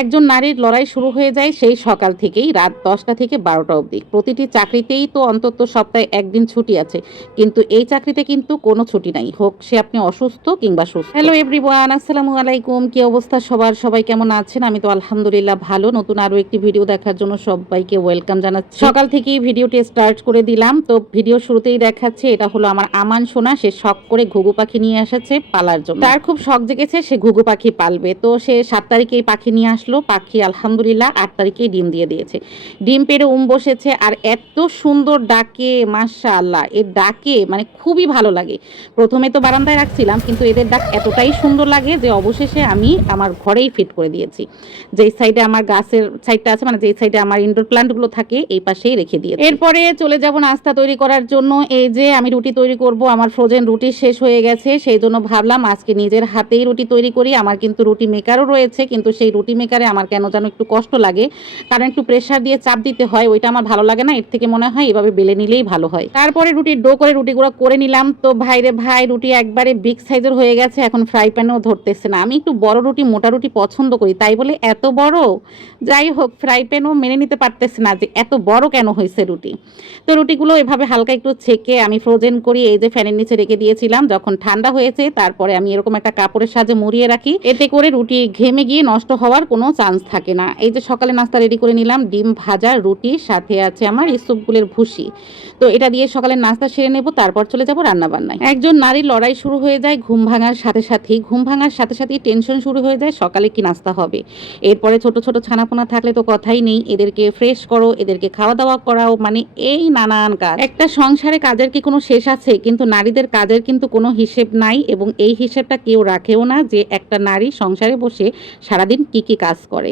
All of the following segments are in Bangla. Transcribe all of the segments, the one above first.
একজন নারীর লড়াই শুরু হয়ে যায় সেই সকাল থেকেই, রাত দশটা থেকে বারোটা অবধি। প্রতিটি চাকরিতেই তো অন্তত সপ্তাহে একদিন ছুটি আছে। কিন্তু এই চাকরিতে কিন্তু কোনো ছুটি নাই। হোক, সে আপনি অসুস্থ কিংবা সুস্থ। হ্যালো এভরিওয়ান আসসালামু আলাইকুম। কি অবস্থা সবার? সবাই কেমন আছেন? আমি তো আলহামদুলিল্লাহ ভালো। নতুন আরও একটি ভিডিও দেখার জন্য সবাইকে ওয়েলকাম জানাচ্ছি। সকাল থেকেই ভিডিওটি স্টার্ট করে দিলাম। তো ভিডিও শুরুতেই দেখাচ্ছে, এটা হলো আমার আমান সোনা। সে শখ করে ঘুঘু পাখি নিয়ে এসেছে পালার জন্য। তার খুব শখ জেগেছে, সে ঘুঘু পাখি পালবে। তো সে সাত তারিখে এই পাখি নিয়ে পাখি আলহামদুলিল্লাহ আট তারিখেই ডিম দিয়ে দিয়েছে। ডিম পেড়ে উম বসেছে আর এত সুন্দর ডাকে মাশা আল্লাহ এর ডাকে মানে খুবই ভালো লাগে। প্রথমে তো বারান্দায় রাখছিলাম, কিন্তু এদের ডাক এতটাই সুন্দর লাগে যে অবশেষে আমি আমার ঘরেই ফিট করে দিয়েছি। যেই সাইডে আমার গাছের সাইডটা আছে মানে যেই সাইডে আমার ইনডোর প্লান্টগুলো থাকে, এই পাশেই রেখে দিয়ে এরপরে চলে যাব নাস্তা তৈরি করার জন্য। এই যে আমি রুটি তৈরি করব, আমার ফ্রোজেন রুটি শেষ হয়ে গেছে। সেই জন্য ভাবলাম আজকে নিজের হাতেই রুটি তৈরি করি। আমার কিন্তু রুটি মেকারও রয়েছে, কিন্তু সেই রুটি মেকারে আমার কেন যেন একটু কষ্ট লাগে। কারণ একটু প্রেশার দিয়ে চাপ দিতে হয়, ওইটা আমার ভালো লাগে না। এর থেকে মনে হয় এভাবে বেলে নিলেই ভালো হয়। তারপরে রুটির ডো করে রুটিগুলো করে নিলাম। তো ভাইরে ভাই, রুটি একবারে বিগ সাইজের হয়ে গেছে। এখন ফ্রাই প্যানেও ধরতেছে না। আমি একটু বড় রুটি, মোটা রুটি পছন্দ করি। তাই বলে এত বড়? যাই হোক ফ্রাই প্যানও মেনে নিতে পারতেছে না যে এত বড় কেন হয়েছে রুটি। তো রুটিগুলো এভাবে হালকা একটু ছেঁকে আমি ফ্রোজেন করি। এই যে ফ্যানের নিচে রেখে দিয়েছিলাম, যখন ঠান্ডা হয়েছে, তারপরে আমি এরকম একটা কাপড়ের সাহায্যে মুড়িয়ে রাখি। এতে করে রুটি ঘেমে গিয়ে নষ্ট হওয়ার কোনো চান্স থাকে না। এই যে সকালে নাস্তা রেডি করে নিলাম, ডিম ভাজা, রুটি, সাথে আছে আমার ইসুপগুলের ভুসি। তো এটা দিয়ে সকালের নাস্তা সেরে নেব, তারপর চলে যাব রান্না বান্নায় একজন নারীর লড়াই শুরু হয়ে যায় ঘুম ভাঙার সাথে সাথেই। ঘুম ভাঙার সাথে সাথেই টেনশন শুরু হয়ে যায় সকালে কি নাস্তা হবে। এরপরে ছোট ছোট ছানাপোনা থাকলে তো কথাই নেই। এদেরকে ফ্রেশ করো, এদেরকে খাওয়া দাওয়া করাও মানে এই নানান কাজ। একটা সংসারে কাজের কি কোনো শেষ আছে? কিন্তু নারীদের কাজের কিন্তু কোনো হিসেব নাই এবং এই হিসেবটা কেউ রাখেও না যে একটা নারী সংসারে বসে সারাদিন কি কি কাজ করে।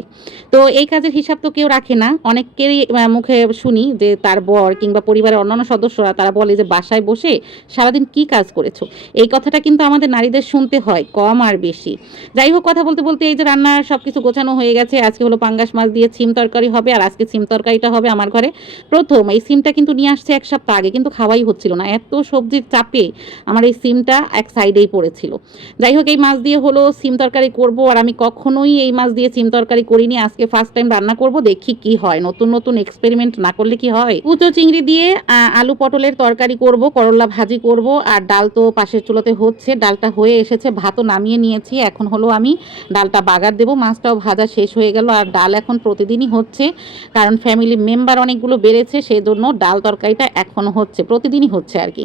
তো এই কাজের হিসাব তো কেউ রাখে না। অনেকেরই মুখে শুনি যে তার বর কিংবা পরিবারের অন্যান্য সদস্যরা তারা বলে যে বাসায় বসে সারাদিন কি কাজ করেছ? এই কথাটা কিন্তু আমাদের নারীদের শুনতে হয়, কম আর বেশি। যাই হোক, কথা বলতে বলতে এই যে রান্নার সব কিছু গোছানো হয়ে গেছে, আজকে হলো পাঙ্গাস মাছ দিয়ে সিম তরকারি হবে আর আজকে সিম তরকারিটা হবে আমার ঘরে। প্রথম, এই সিমটা কিন্তু নিয়ে আসছে এক সপ্তাহ আগে, কিন্তু খাওয়াই হচ্ছিল না। এত সবজির চাপে আমার এই সিমটা এক সাইডেই পড়েছিল। যাই হোক, এই মাছ দিয়ে হলো সিম তরকারি করব আর আমি কখনোই এই মাছ দিয়ে সিম তরকারি করিনি, আজকে ফার্স্ট টাইম রান্না করব, দেখি কি হয়। নতুন নতুন এক্সপেরিমেন্ট না করলে কি হয়? কুচো চিংড়ি দিয়ে আলু পটলের তরকারি করব, করলা ভাজি করব, আর ডাল তো পাশের চুলোতে হচ্ছে, ডালটা হয়ে এসেছে, ভাতও নামিয়ে নিয়েছি, এখন হলো আমি ডালটা বাগার দেবো, মাছটাও ভাজা শেষ হয়ে গেল, আর ডাল এখন প্রতিদিনই হচ্ছে, কারণ ফ্যামিলি মেম্বার অনেকগুলো বেড়েছে সেই জন্য ডাল তরকারিটা এখন হচ্ছে, প্রতিদিনই হচ্ছে আর কি।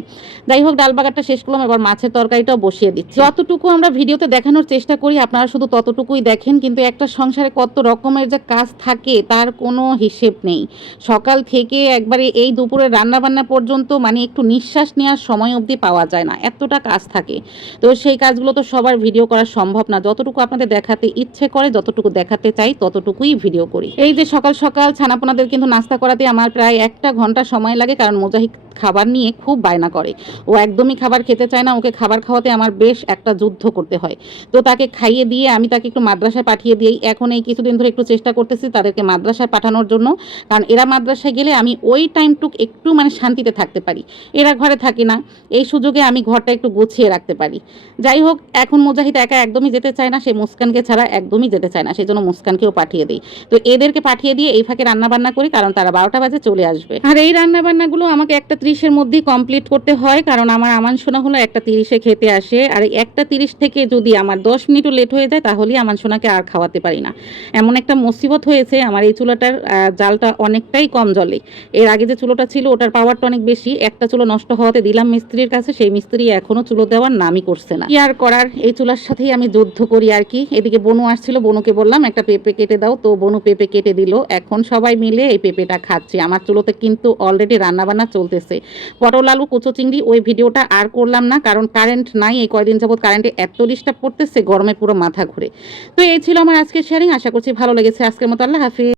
যাই হোক, ডাল বাগারটা শেষ করলাম, এবার মাছের তরকারিটাও বসিয়ে দিচ্ছি। যতটুকু আমরা ভিডিওতে দেখানোর চেষ্টা করি, আপনারা শুধু ততটুকুই দেখেন, কিন্তু একটা সংসারে কত রকমের যে কাজ থাকে, তার কোনো হিসেব নেই। সকাল থেকে একবারে এই দুপুরে রান্না বান্না পর্যন্ত মানে একটু নিঃশ্বাস নেওয়ার সময় অবধি পাওয়া যায় না, এতটা কাজ থাকে। তো সেই কাজগুলো তো সবার ভিডিও করা সম্ভব না, যতটুকু আপনাদের দেখাতে ইচ্ছে করে, যতটুকু দেখাতে চাই, ততটুকুই ভিডিও করি। এই যে সকাল সকাল ছানাপোনাদের কিন্তু নাস্তা করাতে আমার প্রায় একটা ঘণ্টা সময় লাগে, কারণ মোজাহিদ খাবার নিয়ে খুব বায়না করে। ও একদমই খাবার খেতে চায় না, ওকে খাবার খাওয়াতে আমার বেশ একটা যুদ্ধ করতে হয়। তো তাকে খাইয়ে দিয়ে আমি তাকে একটু মাদ্রাসায় পাঠিয়ে দিই। এখন এই কিছুদিন ধরে একটু চেষ্টা করতেছি তাদেরকে মাদ্রাসায় পাঠানোর জন্য। কারণ এরা মাদ্রাসায় গেলে আমি ওই টাইমটুক একটু মানে শান্তিতে থাকতে পারি। এরা ঘরে থাকে না। এই সুযোগে আমি ঘরটা একটু গুছিয়ে রাখতে পারি। যাই হোক, এখন মুজাহিদ একা একদমই যেতে চায় না। সে মুস্কানকে ছাড়া একদমই যেতে চায় না। সেই জন্য মুস্কানকেও পাঠিয়ে দিই। তো এদেরকে পাঠিয়ে দিয়ে এই ফাঁকে রান্না বান্না করি, কারণ তারা বারোটা বাজে চলে আসবে। আর এই রান্না বান্নাগুলো আমাকে একটা ত্রিশের মধ্যেই কমপ্লিট করতে হয়, কারণ আমার আমান সোনা হলো একটা তিরিশে খেতে আসে। আর একটা তিরিশ থেকে যদি আমার দশ মিনিটও লেট হয়ে যায়, তাহলেই আমান সোনাকে আর খাওয়াতে পারি না। এমন একটা মুসিবত হয়েছে, আমার এই চুলাটার জালটা অনেকটাই কম জলে। এর আগে যে চুলোটা ছিল, ওটার পাওয়ারটা অনেক বেশি। একটা চুলো নষ্ট হওয়াতে দিলাম মিস্ত্রির কাছে, সেই মিস্ত্রি এখনও চুলো দেওয়ার নামই করছে না। কি আর করার? এই চুলার সাথেই আমি যুদ্ধ করি আর কি। এদিকে বনু আসছিল, বনুকে বললাম, একটা পেঁপে কেটে দাও। তো বনু পেঁপে কেটে দিল। এখন সবাই মিলে এই পেঁপেটা খাচ্ছে। আমার চুলোতে কিন্তু অলরেডি রান্নাবান্না চলতেছে। পটল আলু কুচো চিংড়ি ওই ভিডিওটা আর করলাম না, কারণ কারেন্ট নাই, এই কয়দিন যাবত কারেন্টে এত ডিস্টার্ব করতেছে গরমে পুরো মাথা ঘুরে। তো এই ছিল আমার আজকের শেয়ারিং আশা করছি ভালো লেগেছে। আজকের মতো আল্লাহ হাফিজ।